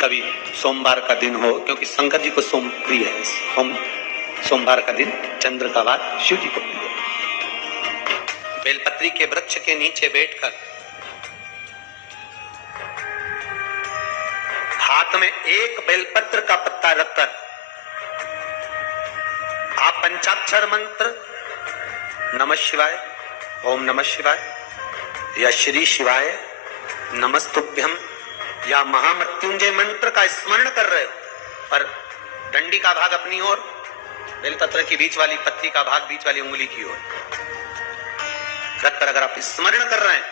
कभी सोमवार का दिन हो, क्योंकि शंकर जी को सोम प्रिय है, सोमवार का दिन चंद्र का वार शिव जी को प्रिय है। बेलपत्री के वृक्ष के नीचे बैठकर हाथ में एक बेलपत्र का पत्ता रखकर आप पंचाक्षर मंत्र नमः शिवाय, ओम नमः शिवाय या श्री शिवाय नमस्तुभ्यम या महामृत्युंजय मंत्र का स्मरण कर रहे हो, पर डंडी का भाग अपनी ओर, बेलपत्र की बीच वाली पत्ती का भाग बीच वाली उंगली की ओर रखकर अगर आप स्मरण कर रहे हैं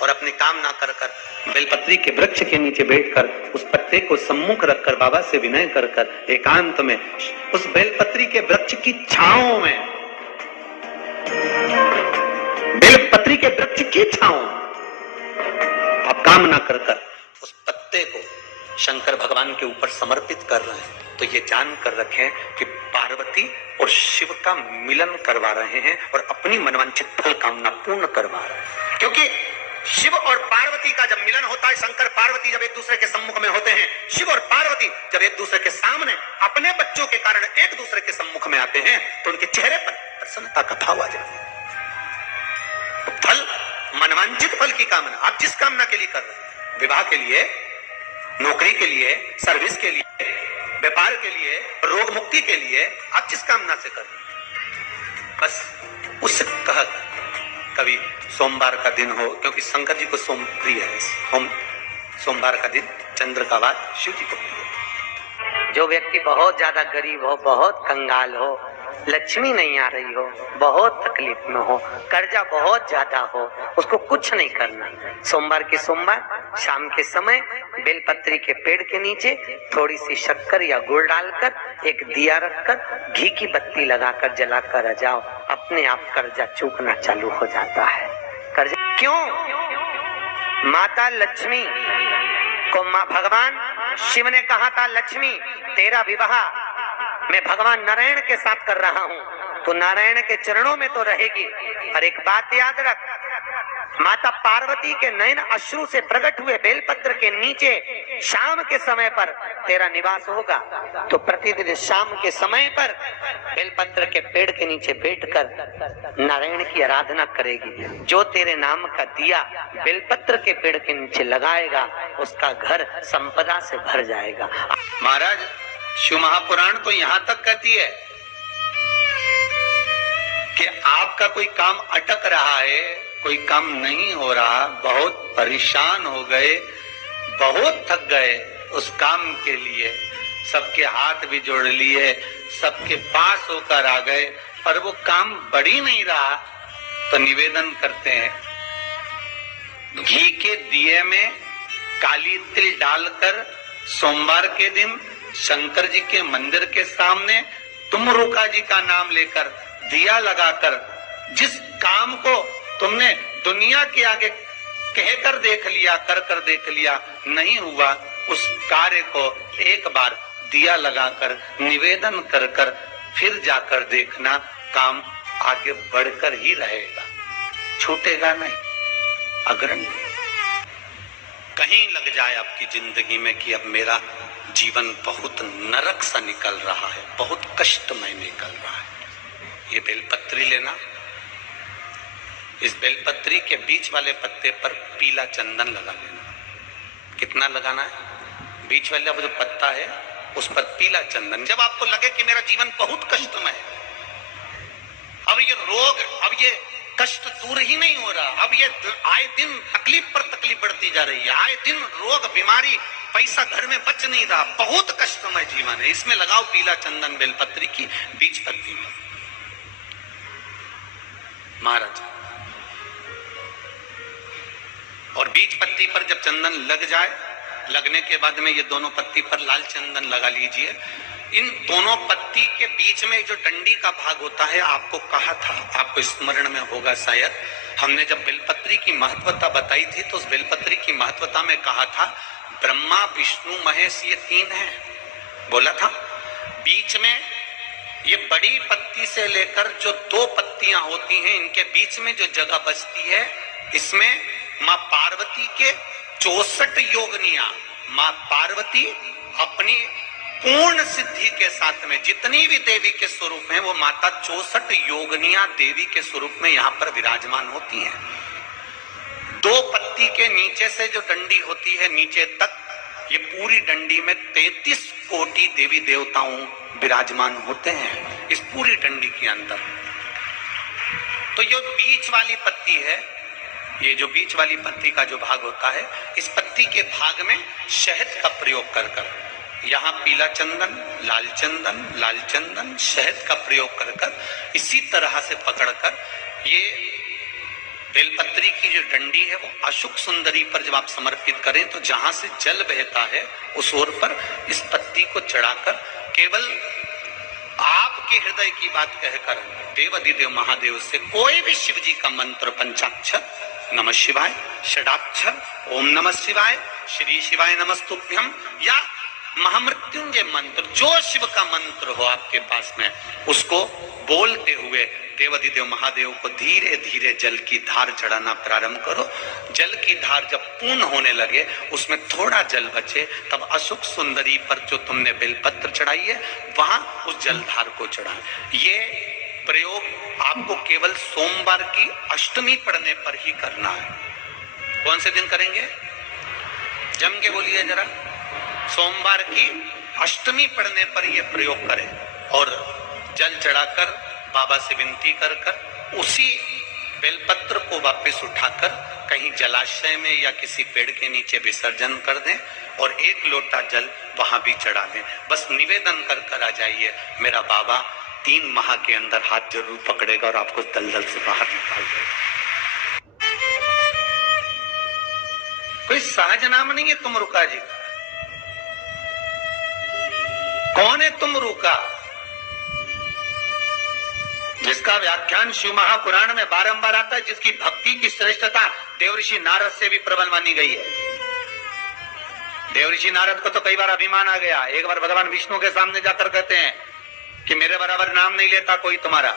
और अपनी कामना कर कर बेलपत्री के वृक्ष के नीचे बैठकर उस पत्ते को सम्मुख रखकर बाबा से विनय कर कर एकांत में उस बेलपत्री के वृक्ष की छांव में, बेलपत्री के वृक्ष की छांव आप कामना कर कर उस पत्ते को शंकर भगवान के ऊपर समर्पित कर रहे हैं, तो ये जान कर रखें कि पार्वती और शिव का मिलन करवा रहे हैं और अपनी मनवांछित फल कामना पूर्ण करवा रहे हैं। क्योंकि शिव और पार्वती का जब मिलन होता है, शंकर पार्वती जब एक दूसरे के सम्मुख में होते हैं, शिव और पार्वती जब एक दूसरे के सामने अपने बच्चों के कारण एक दूसरे के सम्मुख में आते हैं, तो उनके चेहरे पर प्रसन्नता का भाव आ जाता है। फल, मनवांछित फल की कामना आप जिस कामना के लिए कर रहे हैं, विवाह के लिए, नौकरी के लिए, सर्विस के लिए, व्यापार के लिए, रोग मुक्ति के लिए, आप जिस कामना से कर रहे हैं, बस उस कह कभी सोमवार का दिन हो, क्योंकि शंकर जी को सोम प्रिय है, सोमवार का दिन चंद्र का वार शिव जी को प्रिय है। जो व्यक्ति बहुत ज्यादा गरीब हो, बहुत कंगाल हो, लक्ष्मी नहीं आ रही हो, बहुत तकलीफ में हो, कर्जा बहुत ज्यादा हो, उसको कुछ नहीं करना। सोमवार के सोमवार शाम के समय बेलपत्री के पेड़ के नीचे थोड़ी सी शक्कर या गुड़ डालकर एक दिया रखकर घी की बत्ती लगाकर जलाकर आ जाओ, अपने आप कर्जा चूकना चालू हो जाता है। कर्जा क्यों? माता लक्ष्मी को भगवान शिव ने कहा था, लक्ष्मी तेरा विवाह मैं भगवान नारायण के साथ कर रहा हूँ, तो नारायण के चरणों में तो रहेगी। पर एक बात याद रख, माता पार्वती के नयन अश्रु से प्रकट हुए बेलपत्र के नीचे शाम के समय पर तेरा निवास होगा, तो प्रतिदिन शाम के समय पर बेलपत्र के पेड़ के नीचे बैठकर नारायण की आराधना करेगी। जो तेरे नाम का दिया बेलपत्र के पेड़ के नीचे लगाएगा, उसका घर संपदा से भर जाएगा। महाराज, शिव महापुराण तो यहां तक कहती है कि आपका कोई काम अटक रहा है, कोई काम नहीं हो रहा, बहुत परेशान हो गए, बहुत थक गए, उस काम के लिए सबके हाथ भी जोड़ लिए, सबके पास होकर आ गए, पर वो काम बढ़ ही नहीं रहा, तो निवेदन करते हैं, घी के दिए में काली तिल डालकर सोमवार के दिन शंकर जी के मंदिर के सामने तुम रुका जी का नाम लेकर दिया लगाकर जिस काम को तुमने दुनिया के आगे कहकर देख लिया, कर देख लिया, नहीं हुआ, उस कार्य को एक बार दिया लगाकर निवेदन कर कर फिर जाकर देखना, काम आगे बढ़कर ही रहेगा, छूटेगा नहीं। अग्रणी कहीं लग जाए आपकी जिंदगी में कि अब मेरा जीवन बहुत नरक सा निकल रहा है, बहुत कष्टमय निकल रहा है, ये बेलपत्री लेना, इस बेलपत्री के बीच वाले पत्ते पर पीला चंदन लगा लेना। कितना लगाना है? बीच वाला जो पत्ता है उस पर पीला चंदन। जब आपको लगे कि मेरा जीवन बहुत कष्टमय है, अब ये रोग, अब ये कष्ट दूर ही नहीं हो रहा, अब ये आए दिन तकलीफ पर तकलीफ बढ़ती जा रही है, आए दिन रोग, बीमारी, पैसा घर में बच नहीं रहा, बहुत कष्टमय जीवन है, इसमें लगाओ पीला चंदन बेलपत्री की बीच पत्ती में। महाराज, और बीच पत्ती पर जब चंदन लग जाए, लगने के बाद में ये दोनों पत्ती पर लाल चंदन लगा लीजिए। इन दोनों पत्ती के बीच में जो डंडी का भाग होता है, आपको कहा था, आपको स्मरण में होगा शायद, हमने जब बेलपत्री की महत्वता बताई थी तो उस बेलपत्री की महत्वता में कहा था ब्रह्मा विष्णु महेश ये तीन हैं, बोला था। बीच में ये बड़ी पत्ती से लेकर जो दो पत्तियां होती हैं, इनके बीच में जो जगह बचती है, इसमें मां पार्वती के 64 योगनियां मां पार्वती अपनी पूर्ण सिद्धि के साथ में जितनी भी देवी के स्वरूप हैं वो माता 64 योगनिया देवी के स्वरूप में यहाँ पर विराजमान होती हैं। 2 पत्ती के नीचे से जो डंडी होती है नीचे तक, ये पूरी डंडी में 33 कोटि देवी देवताओं विराजमान होते हैं इस पूरी डंडी के अंदर। तो ये बीच वाली पत्ती है, ये जो बीच वाली पत्ती का जो भाग होता है, इस पत्ती के भाग में शहद का प्रयोग कर कर, यहाँ पीला चंदन, लाल चंदन, शहद का प्रयोग कर कर इसी तरह से पकड़कर ये बेलपत्री की जो डंडी है वो अशुक सुंदरी पर जब आप समर्पित करें तो जहां से जल बहता है उस ओर पर इस पत्ती को चढ़ाकर केवल आपके हृदय की बात कहकर देवाधिदेव महादेव से कोई भी शिव जी का मंत्र, पंचाक्षर नमः शिवाय, षडाक्षर ओम नमः शिवाय, श्री शिवाय नमस्तुभ्यम या महामृत्युंजय मंत्र, जो शिव का मंत्र हो आपके पास में, उसको बोलते हुए देवाधिदेव महादेव को धीरे धीरे जल की धार चढ़ाना प्रारंभ करो। जल की धार जब पूर्ण होने लगे, उसमें थोड़ा जल बचे, तब अशुक सुंदरी पर जो तुमने बेलपत्र चढ़ाई है वहां उस जलधार को चढ़ाए। ये प्रयोग आपको केवल सोमवार की अष्टमी पढ़ने पर ही करना है। कौन से दिन करेंगे? जम के बोलिए जरा। सोमवार की अष्टमी पढ़ने पर यह प्रयोग करें और जल चढ़ाकर बाबा से विनती कर कर उसी बेलपत्र को वापस उठाकर कहीं जलाशय में या किसी पेड़ के नीचे विसर्जन कर दें और 1 लोटा जल वहां भी चढ़ा दें। बस निवेदन कर कर आ जाइए, मेरा बाबा 3 माह के अंदर हाथ जरूर पकड़ेगा और आपको दलदल से बाहर निकाल देगा। कोई सहज नाम नहीं है तुमरुका जी का। कौन है तुमरुका? जिसका व्याख्यान शिव महापुराण में बारंबार आता है, जिसकी भक्ति की श्रेष्ठता देवऋषि नारद से भी प्रबल मानी गई है। देवऋषि नारद को तो कई बार अभिमान आ गया। एक बार भगवान विष्णु के सामने जाकर कहते हैं कि मेरे बराबर नाम नहीं लेता कोई तुम्हारा।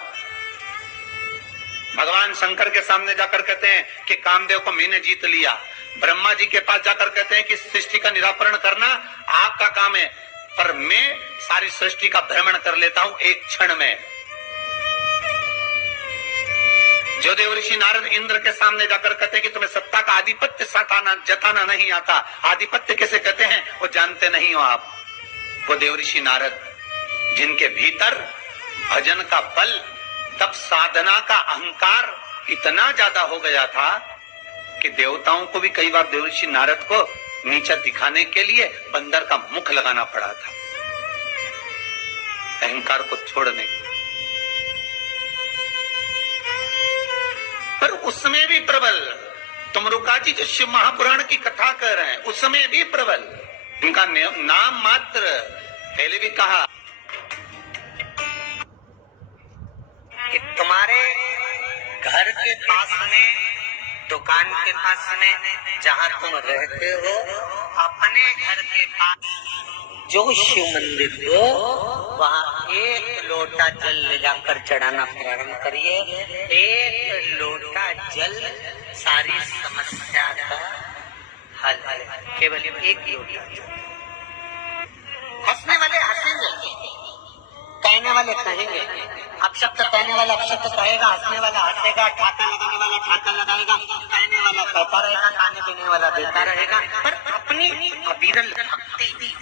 भगवान शंकर के सामने जाकर कहते हैं कि कामदेव को मैंने जीत लिया। ब्रह्मा जी के पास जाकर कहते हैं कि सृष्टि का निराकरण करना आपका काम है, पर मैं सारी सृष्टि का भ्रमण कर लेता हूं एक क्षण में। जो देवऋषि नारद इंद्र के सामने जाकर कहते हैं कि तुम्हें सत्ता का आधिपत्य जताना नहीं आता, आधिपत्य किसे कहते हैं वो जानते नहीं हो आप। वो देवऋषि नारद जिनके भीतर भजन का बल, तब साधना का अहंकार इतना ज्यादा हो गया था कि देवताओं को भी कई बार देवऋषि नारद को नीचा दिखाने के लिए बंदर का मुख लगाना पड़ा था, अहंकार को छोड़ने के। पर उसमें भी प्रबल तुमरुका जी जो शिव महापुराण की कथा कर रहे हैं, उसमें भी प्रबल। उनका नाम मात्र, पहले भी कहा कि तुम्हारे घर के पास में, दुकान के पास में, जहाँ तुम रहते हो, अपने घर के पास जो शिव मंदिर हो, वहाँ 1 लोटा जल ले जाकर चढ़ाना प्रारंभ करिए। 1 लोटा जल सारी समस्या का हल है, केवल 1 लोटा जल। हंसने वाले हंसेंगे, कहने वाले कहेंगे, अपशब्द कहने वाला अपशब्द कहेगा, हंसने वाला हंसेगा, ठाका लगाने वाला ठाका लगाएगा, कहने वाला कहता रहेगा, खाने पीने वाला देता रहेगा, पर अपनी अविरल भक्ति